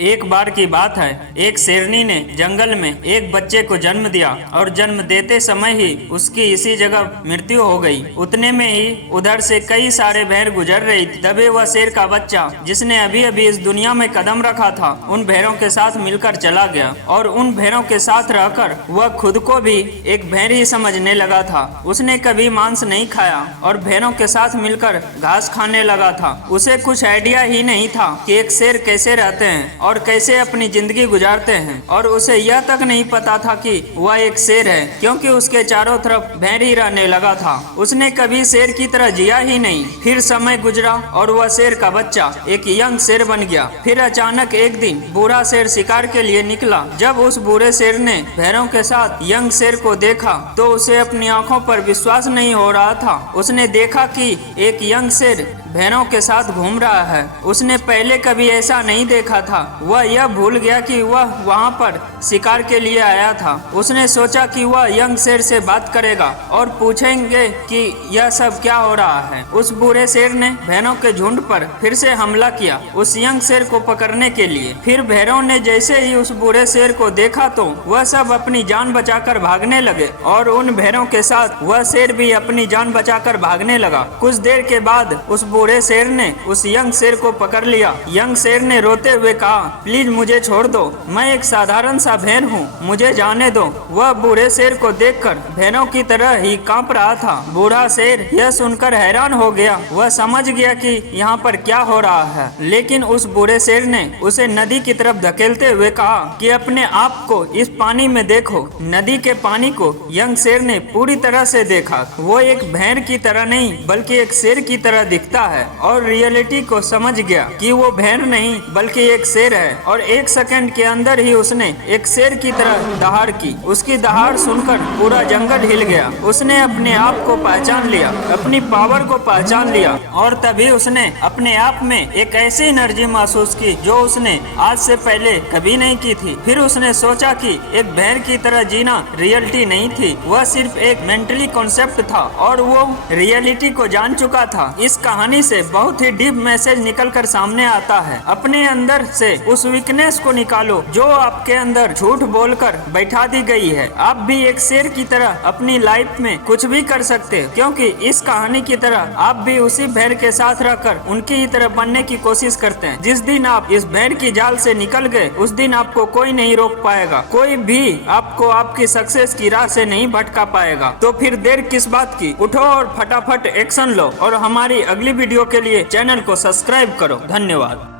एक बार की बात है, एक शेरनी ने जंगल में एक बच्चे को जन्म दिया और जन्म देते समय ही उसकी इसी जगह मृत्यु हो गई। उतने में ही उधर से कई सारे भेड़ गुजर रही थी। तभी वह शेर का बच्चा, जिसने अभी अभी इस दुनिया में कदम रखा था, उन भेड़ों के साथ मिलकर चला गया और उन भेड़ों के साथ रहकर वह खुद को भी एक भेड़ ही समझने लगा था। उसने कभी मांस नहीं खाया और भेड़ों के साथ मिलकर घास खाने लगा था। उसे कुछ आइडिया ही नहीं था कि एक शेर कैसे रहते हैं और कैसे अपनी जिंदगी गुजारते हैं, और उसे यह तक नहीं पता था कि वह एक शेर है, क्योंकि उसके चारों तरफ भेड़ ही रहने लगा था। उसने कभी शेर की तरह जिया ही नहीं। फिर समय गुजरा और वह शेर का बच्चा एक यंग शेर बन गया। फिर अचानक एक दिन बूढ़ा शेर शिकार के लिए निकला। जब उस बूढ़े शेर ने भेड़ों के साथ यंग शेर को देखा तो उसे अपनी आंखों पर विश्वास नहीं हो रहा था। उसने देखा कि एक यंग शेर भेड़ों के साथ घूम रहा है। उसने पहले कभी ऐसा नहीं देखा था। वह यह भूल गया कि वह वहां पर शिकार के लिए आया था। उसने सोचा कि वह यंग शेर से बात करेगा और पूछेंगे कि यह सब क्या हो रहा है। उस बूढ़े शेर ने भेड़ों के झुंड पर फिर से हमला किया उस यंग शेर को पकड़ने के लिए। फिर भेड़ों ने जैसे ही उस बूढ़े शेर को देखा तो वह सब अपनी जान बचाकर भागने लगे और उन भेड़ों के साथ वह शेर भी अपनी जान बचाकर भागने लगा। कुछ देर के बाद उस बूढ़े शेर ने उस यंग शेर को पकड़ लिया। यंग शेर ने रोते हुए कहा, प्लीज मुझे छोड़ दो, मैं एक साधारण सा भेड़ हूँ, मुझे जाने दो। वह बूढ़े शेर को देखकर भेड़ों की तरह ही कांप रहा था। बूढ़ा शेर यह सुनकर हैरान हो गया। वह समझ गया कि यहाँ पर क्या हो रहा है, लेकिन उस बूढ़े शेर ने उसे नदी की तरफ धकेलते हुए कहा कि अपने आप को इस पानी में देखो। नदी के पानी को यंग शेर ने पूरी तरह से देखा। वो एक भेड़ की तरह नहीं बल्कि एक शेर की तरह दिखता है और रियलिटी को समझ गया कि वो भेड़ नहीं बल्कि एक शेर है। और एक सेकंड के अंदर ही उसने एक शेर की तरह दहाड़ की। उसकी दहाड़ सुनकर पूरा जंगल हिल गया। उसने अपने आप को पहचान लिया, अपनी पावर को पहचान लिया, और तभी उसने अपने आप में एक ऐसी एनर्जी महसूस की जो उसने आज से पहले कभी नहीं की थी। फिर उसने सोचा कि एक भेड़ की तरह जीना रियलिटी नहीं थी, वह सिर्फ एक मेंटली कॉन्सेप्ट था और वो रियलिटी को जान चुका था। इस कहानी से बहुत ही डीप मैसेज निकलकर सामने आता है। अपने अंदर से उस वीकनेस को निकालो जो आपके अंदर झूठ बोलकर बैठा दी गई है। आप भी एक शेर की तरह अपनी लाइफ में कुछ भी कर सकते हैं, क्योंकि इस कहानी की तरह आप भी उसी भेड़ के साथ रहकर उनकी ही तरह बनने की कोशिश करते हैं। जिस दिन आप इस भेड़ की जाल से निकल गए उस दिन आपको कोई नहीं रोक पाएगा, कोई भी आपको आपकी सक्सेस की राह से नहीं भटका पाएगा। तो फिर देर किस बात की, उठो और फटाफट एक्शन लो और हमारी अगली वीडियो के लिए चैनल को सब्सक्राइब करो। धन्यवाद।